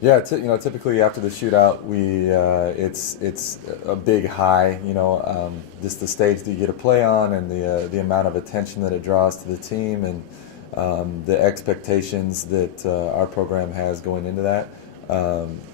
Yeah, typically after the shootout, it's a big high. Just the stage that you get to play on, and the amount of attention that it draws to the team, and the expectations that our program has going into that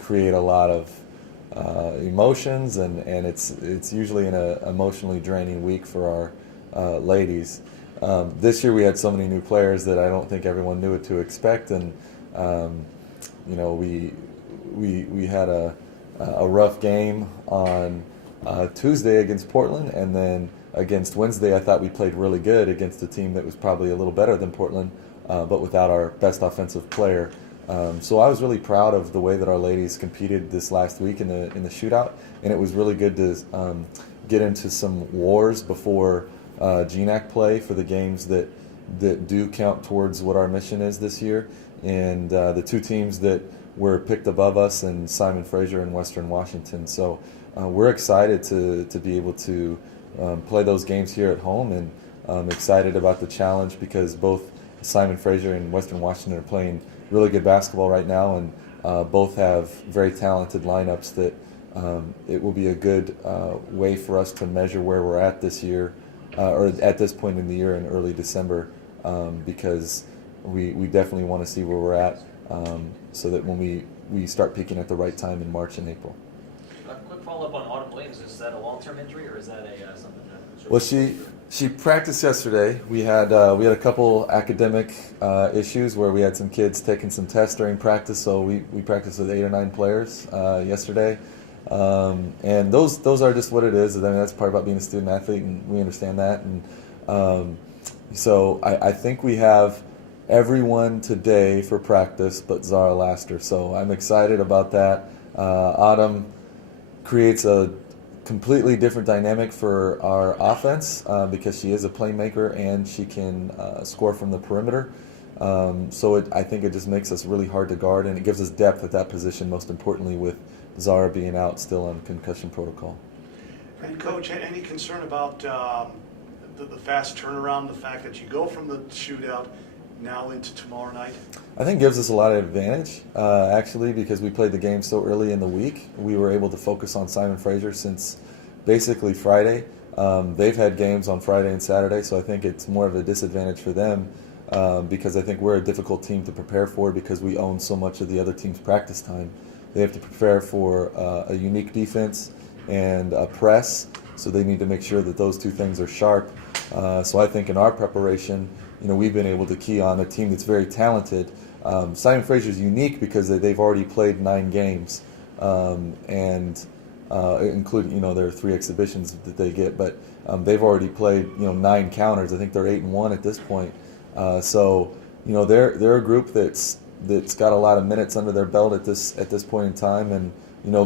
create a lot of emotions, and it's usually an emotionally draining week for our ladies. This year we had so many new players that I don't think everyone knew what to expect, and um, we had a rough game on Tuesday against Portland, and then against Wednesday I thought we played really good against a team that was probably a little better than Portland, but without our best offensive player. So I was really proud of the way that our ladies competed this last week in the shootout, and it was really good to get into some wars before GNAC play for the games that do count towards what our mission is this year. And the two teams that were picked above us, and Simon Fraser and Western Washington. So we're excited to be able to play those games here at home, and excited about the challenge because both Simon Fraser and Western Washington are playing really good basketball right now, and both have very talented lineups that it will be a good way for us to measure where we're at this year, or at this point in the year in early December, because we definitely want to see where we're at, so that when we start peaking at the right time in March and April. A quick follow-up on Autumn Williams. Is that a long-term injury, or is that something that... Well, she practiced yesterday. We had a couple academic issues where we had some kids taking some tests during practice, so we practiced with 8 or 9 players yesterday, and those are just what it is. I mean, that's part about being a student athlete, and we understand that. And so I think we have everyone today for practice but Zara Laster, so I'm excited about that. Autumn creates a completely different dynamic for our offense because she is a playmaker and she can score from the perimeter. So I think it just makes us really hard to guard, and it gives us depth at that position, most importantly with Zara being out still on concussion protocol. And Coach, any concern about the fast turnaround, the fact that you go from the shootout now into tomorrow night? I think it gives us a lot of advantage, actually, because we played the game so early in the week. We were able to focus on Simon Fraser since basically Friday. They've had games on Friday and Saturday, so I think it's more of a disadvantage for them because I think we're a difficult team to prepare for because we own so much of the other team's practice time. They have to prepare for a unique defense and a press, so they need to make sure that those two things are sharp. So I think in our preparation, we've been able to key on a team that's very talented. Simon Fraser is unique because they've already played 9 games, and including there are 3 exhibitions that they get, but they've already played 9 counters. I think they're 8-1 at this point. So they're a group that's got a lot of minutes under their belt at this point in time, and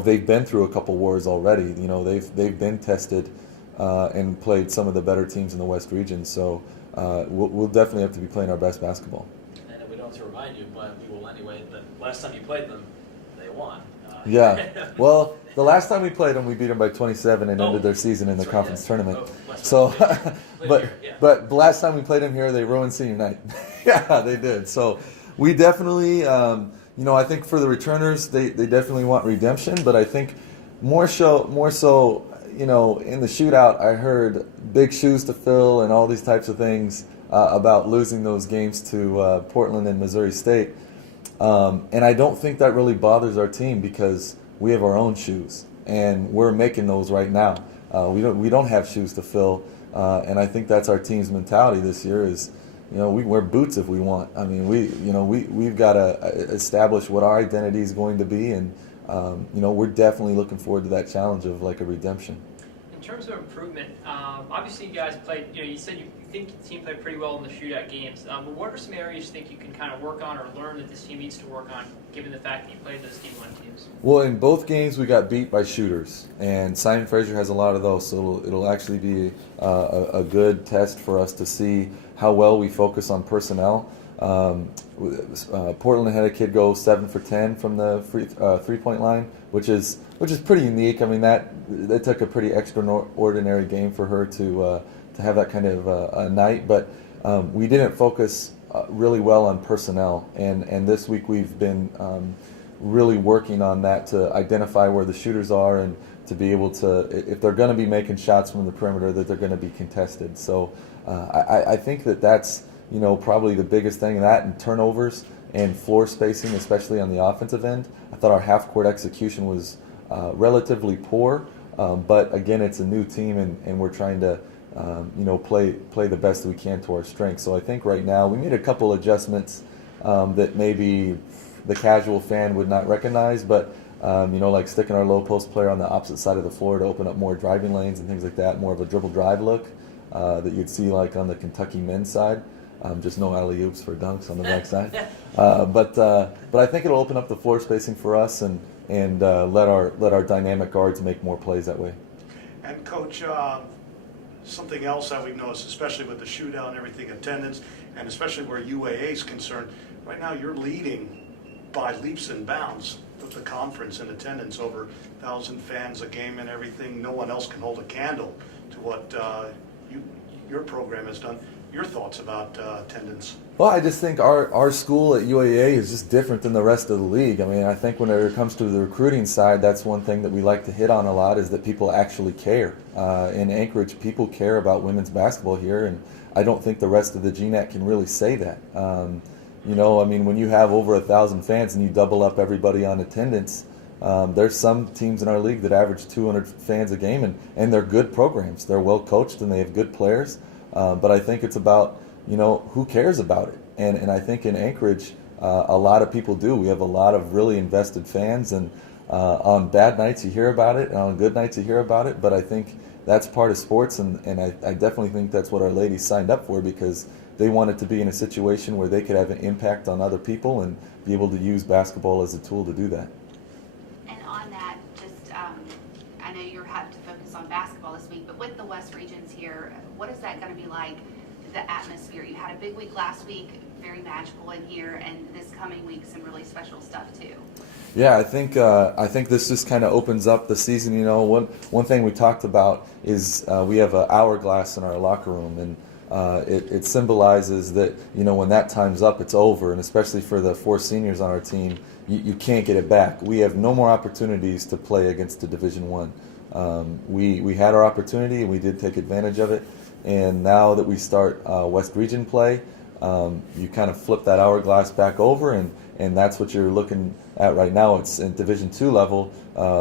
they've been through a couple wars already. They've been tested and played some of the better teams in the West region. So we'll definitely have to be playing our best basketball. And we don't have to remind you, but we will anyway, that last time you played them, they won. Yeah. Well, the last time we played them, we beat them by 27 and ended their season in the conference tournament. So, but the last time we played them here, they ruined senior night. Yeah, they did. So we definitely, I think for the returners, they definitely want redemption. But I think more so, in the shootout, I heard big shoes to fill and all these types of things about losing those games to Portland and Missouri State. And I don't think that really bothers our team because we have our own shoes, and we're making those right now. We don't have shoes to fill, and I think that's our team's mentality this year is, we wear boots if we want. I mean, we've got to establish what our identity is going to be, and we're definitely looking forward to that challenge of like a redemption. In terms of improvement, obviously you guys played, you said you think the team played pretty well in the shootout games, but what are some areas you think you can kind of work on or learn that this team needs to work on, given the fact that you played those D1 teams? Well, in both games we got beat by shooters, and Simon Fraser has a lot of those, so it'll actually be a good test for us to see how well we focus on personnel. Portland had a kid go 7 for 10 from the three-point line, which is pretty unique. I mean, that took a pretty extraordinary game for her to have that kind of a night. But we didn't focus really well on personnel, and this week we've been really working on that to identify where the shooters are and to be able to, if they're going to be making shots from the perimeter, that they're going to be contested. So I think that's probably the biggest thing, that and turnovers and floor spacing, especially on the offensive end. I thought our half-court execution was relatively poor, but again, it's a new team, and we're trying to play the best we can to our strengths. So I think right now we made a couple adjustments that maybe the casual fan would not recognize, but like sticking our low post player on the opposite side of the floor to open up more driving lanes and things like that, more of a dribble drive look that you'd see like on the Kentucky men's side. Just no alley-oops for dunks on the backside. But I think it'll open up the floor spacing for us and let our dynamic guards make more plays that way. And Coach, something else that we've noticed, especially with the shootout and everything, attendance, and especially where UAA is concerned, right now you're leading by leaps and bounds with the conference in attendance, over 1,000 fans a game and everything. No one else can hold a candle to what your program has done. Your thoughts about attendance? Well, I just think our school at UAA is just different than the rest of the league. I mean, I think when it comes to the recruiting side, that's one thing that we like to hit on a lot, is that people actually care. In Anchorage, people care about women's basketball here, and I don't think the rest of the GNAC can really say that. I mean, when you have over 1,000 fans and you double up everybody on attendance, there's some teams in our league that average 200 fans a game, and they're good programs. They're well coached and they have good players. But I think it's about, who cares about it. And I think in Anchorage, a lot of people do. We have a lot of really invested fans, and on bad nights you hear about it, and on good nights you hear about it. But I think that's part of sports, and I definitely think that's what our ladies signed up for, because they wanted to be in a situation where they could have an impact on other people and be able to use basketball as a tool to do that. And on that, just I know you have to focus on basketball this week, but with the West Regions here, what is that going to be like, the atmosphere? You had a big week last week, very magical in here, and this coming week some really special stuff too. Yeah, I think this just kind of opens up the season. One thing we talked about is we have an hourglass in our locker room, and it symbolizes that when that time's up, it's over. And especially for the 4 seniors on our team, you can't get it back. We have no more opportunities to play against a Division I. We had our opportunity, and we did take advantage of it. And now that we start West Region play, you kind of flip that hourglass back over, and that's what you're looking at right now. It's in Division II level.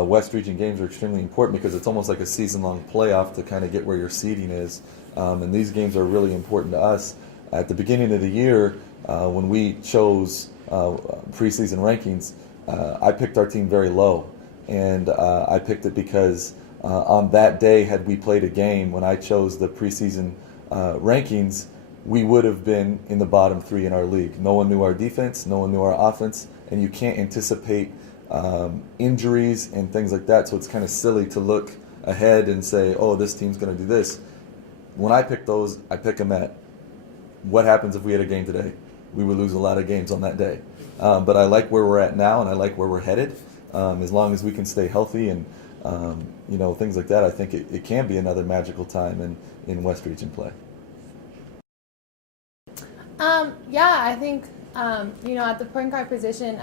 West Region games are extremely important because it's almost like a season-long playoff to kind of get where your seeding is. And these games are really important to us. At the beginning of the year, when we chose preseason rankings, I picked our team very low. And I picked it because on that day, had we played a game when I chose the preseason rankings, we would have been in the bottom 3 in our league. No one knew our defense, no one knew our offense, and you can't anticipate injuries and things like that. So it's kind of silly to look ahead and say, oh, this team's going to do this. When I pick those, I pick them at what happens if we had a game today. We would lose a lot of games on that day. But I like where we're at now, and I like where we're headed. As long as we can stay healthy and things like that, I think it can be another magical time in West Region play. I think, at the point guard position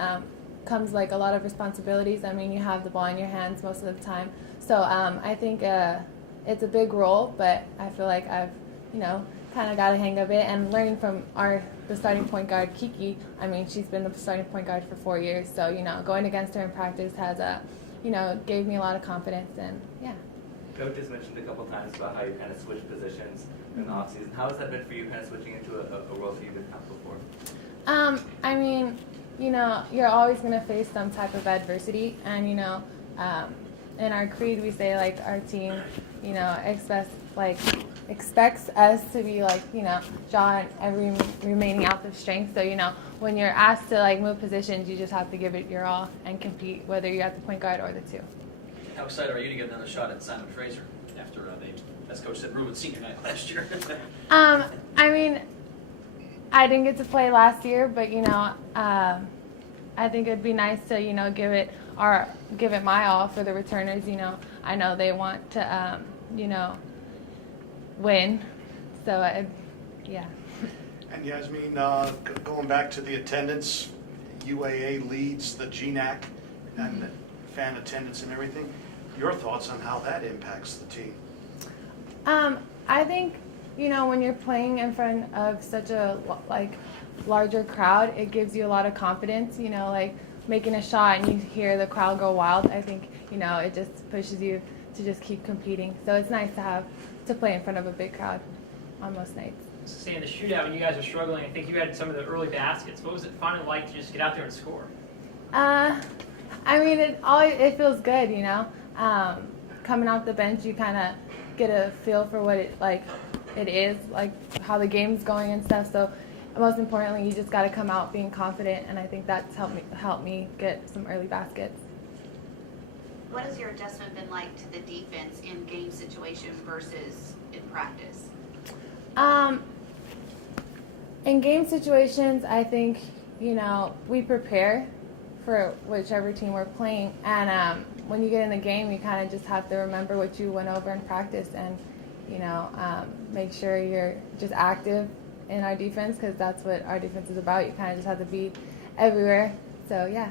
comes like a lot of responsibilities. I mean, you have the ball in your hands most of the time. So I think it's a big role, but I feel like I've, kind of got a hang of it. And learning from the starting point guard, Kiki, I mean, she's been the starting point guard for 4 years. So, going against her in practice has, gave me a lot of confidence, and yeah. Coach has mentioned a couple times about how you kind of switch positions in the offseason. How has that been for you, kind of switching into a role that you didn't have before? I mean, you're always going to face some type of adversity, and, in our creed we say, like, our team, expects us to be, draw every remaining ounce of strength. So, when you're asked to, move positions, you just have to give it your all and compete, whether you're at the point guard or the 2. How excited are you to get another shot at Simon Fraser after they, as Coach said, ruined senior night last year? I mean, I didn't get to play last year, but I think it'd be nice to give it my all for the returners. I know they want to win, so yeah. And Yazmeen, going back to the attendance, UAA leads the GNAC and fan attendance and everything. Your thoughts on how that impacts the team? I think, when you're playing in front of such a larger crowd, it gives you a lot of confidence. Making a shot and you hear the crowd go wild. I think it just pushes you to just keep competing. So it's nice to play in front of a big crowd on most nights. So say in the shootout when you guys were struggling, I think you had some of the early baskets. What was it finally like to just get out there and score? It feels good, coming off the bench, you kind of get a feel for what it is, how the game's going and stuff. So most importantly, you just got to come out being confident, and I think that's helped me get some early baskets. What has your adjustment been like to the defense in game situation versus in practice? In game situations, I think, we prepare for whichever team we're playing. And when you get in the game, you kind of just have to remember what you went over in practice and, make sure you're just active in our defense, because that's what our defense is about. You kind of just have to be everywhere. So, yeah.